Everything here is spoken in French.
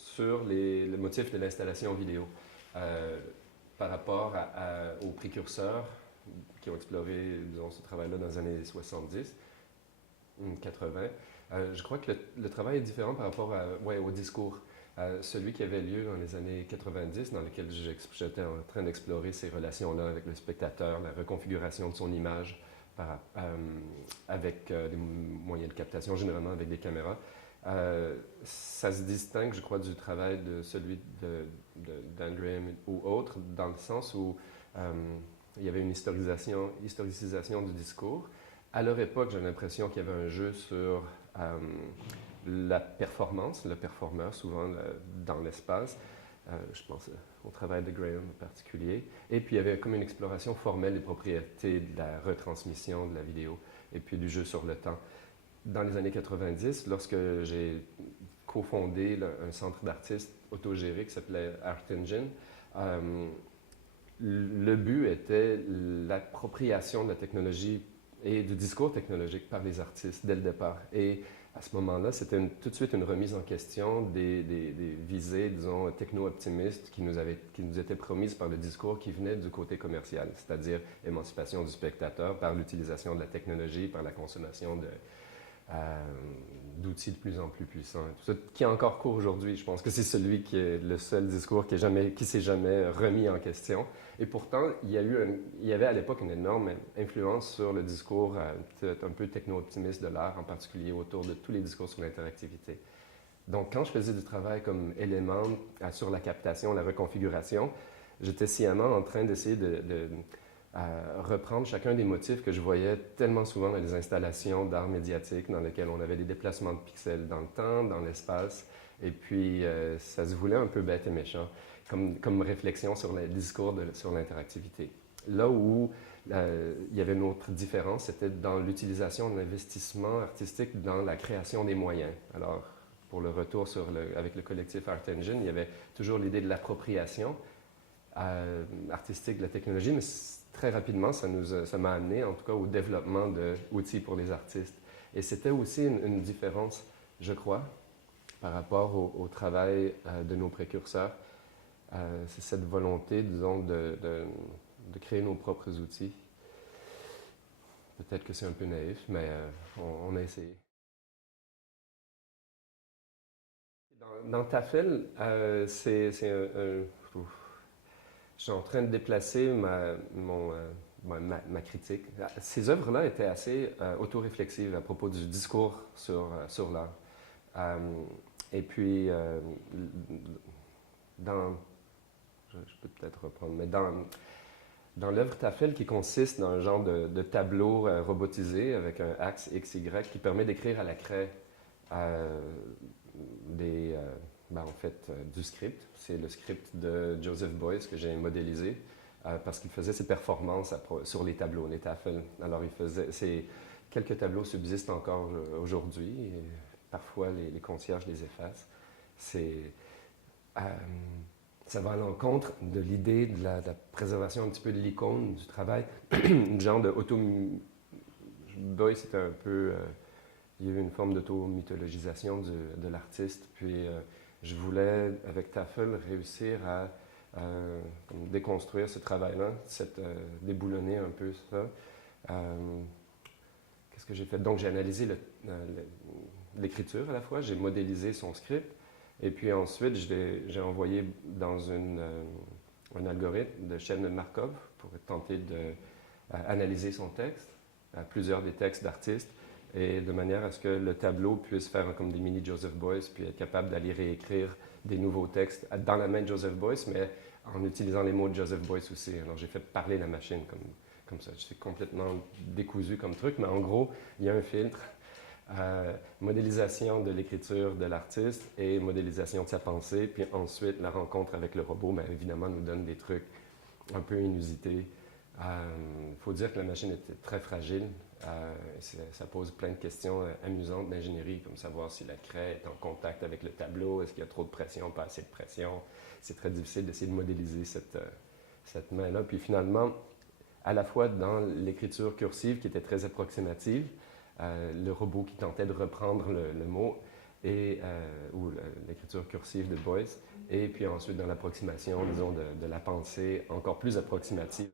sur les motifs de l'installation vidéo par rapport aux précurseurs qui ont exploré, disons, ce travail-là dans les années 70, 80. Je crois que le travail est différent par rapport au discours. Celui qui avait lieu dans les années 90, dans lequel j'étais en train d'explorer ces relations-là avec le spectateur, la reconfiguration de son image avec des moyens de captation, généralement avec des caméras. Ça se distingue, je crois, du travail de celui d'Anne Graham ou autre, dans le sens où il y avait une historicisation du discours. À leur époque, j'ai l'impression qu'il y avait un jeu sur la performance, le performeur, souvent dans l'espace. Je pense au travail de Graham en particulier. Et puis, il y avait comme une exploration formelle des propriétés de la retransmission de la vidéo et puis du jeu sur le temps. Dans les années 90, lorsque j'ai cofondé un centre d'artistes autogéré qui s'appelait Art Engine, le but était l'appropriation de la technologie et du discours technologique par les artistes dès le départ. Et à ce moment-là, c'était tout de suite une remise en question des visées, disons, techno-optimistes qui nous étaient promises par le discours qui venait du côté commercial, c'est-à-dire émancipation du spectateur par l'utilisation de la technologie, par la consommation d'outils de plus en plus puissants. Tout ça qui est encore court aujourd'hui. Je pense que c'est celui qui est le seul discours qui s'est jamais remis en question. Et pourtant, il y avait à l'époque une énorme influence sur le discours un peu techno-optimiste de l'art, en particulier autour de tous les discours sur l'interactivité. Donc, quand je faisais du travail comme élément sur la captation, la reconfiguration, j'étais sciemment en train d'essayer de reprendre chacun des motifs que je voyais tellement souvent dans les installations d'art médiatique, dans lesquelles on avait des déplacements de pixels dans le temps, dans l'espace, et puis ça se voulait un peu bête et méchant, comme réflexion sur le discours sur l'interactivité. Là où il y avait une autre différence, c'était dans l'utilisation de l'investissement artistique dans la création des moyens. Alors, pour le retour avec le collectif Art Engine, il y avait toujours l'idée de l'appropriation artistique de la technologie, mais très rapidement, ça m'a amené, en tout cas, au développement d'outils pour les artistes. Et c'était aussi une différence, je crois, par rapport au travail de nos précurseurs. C'est cette volonté, disons, de créer nos propres outils. Peut-être que c'est un peu naïf, mais on a essayé. Dans Tafel, je suis en train de déplacer ma critique. Ces œuvres-là étaient assez autoréflexives à propos du discours sur l'art. Et puis, je peux peut-être reprendre, mais dans l'œuvre Tafel, qui consiste dans un genre de tableau robotisé avec un axe XY qui permet d'écrire à la craie en fait, du script. C'est le script de Joseph Beuys que j'ai modélisé parce qu'il faisait ses performances sur les tableaux, les tafels. Alors, quelques tableaux subsistent encore aujourd'hui. Et parfois, les concierges les effacent. Ça va à l'encontre de l'idée de la préservation un petit peu de l'icône du travail, une genre de Beuys, c'était un peu... il y a eu une forme d'auto-mythologisation de l'artiste. Puis je voulais, avec Tafel, réussir à déconstruire ce travail-là, déboulonner un peu ça. Qu'est-ce que j'ai fait? Donc, j'ai analysé l'écriture à la fois, j'ai modélisé son script, et puis ensuite, j'ai envoyé dans un algorithme de chaîne de Markov pour tenter d'analyser son texte, plusieurs des textes d'artistes, et de manière à ce que le tableau puisse faire comme des mini Joseph Beuys, puis être capable d'aller réécrire des nouveaux textes dans la main de Joseph Beuys, mais en utilisant les mots de Joseph Beuys aussi. Alors j'ai fait parler la machine comme ça. C'est complètement décousu comme truc, mais en gros, il y a un filtre, modélisation de l'écriture de l'artiste et modélisation de sa pensée, puis ensuite la rencontre avec le robot, mais évidemment, nous donne des trucs un peu inusités. Il faut dire que la machine était très fragile. Ça pose plein de questions amusantes d'ingénierie, comme savoir si la craie est en contact avec le tableau, est-ce qu'il y a trop de pression, pas assez de pression. C'est très difficile d'essayer de modéliser cette main-là. Puis finalement, à la fois dans l'écriture cursive qui était très approximative, le robot qui tentait de reprendre le mot, ou l'écriture cursive de Boyce, et puis ensuite dans l'approximation, disons, de la pensée encore plus approximative.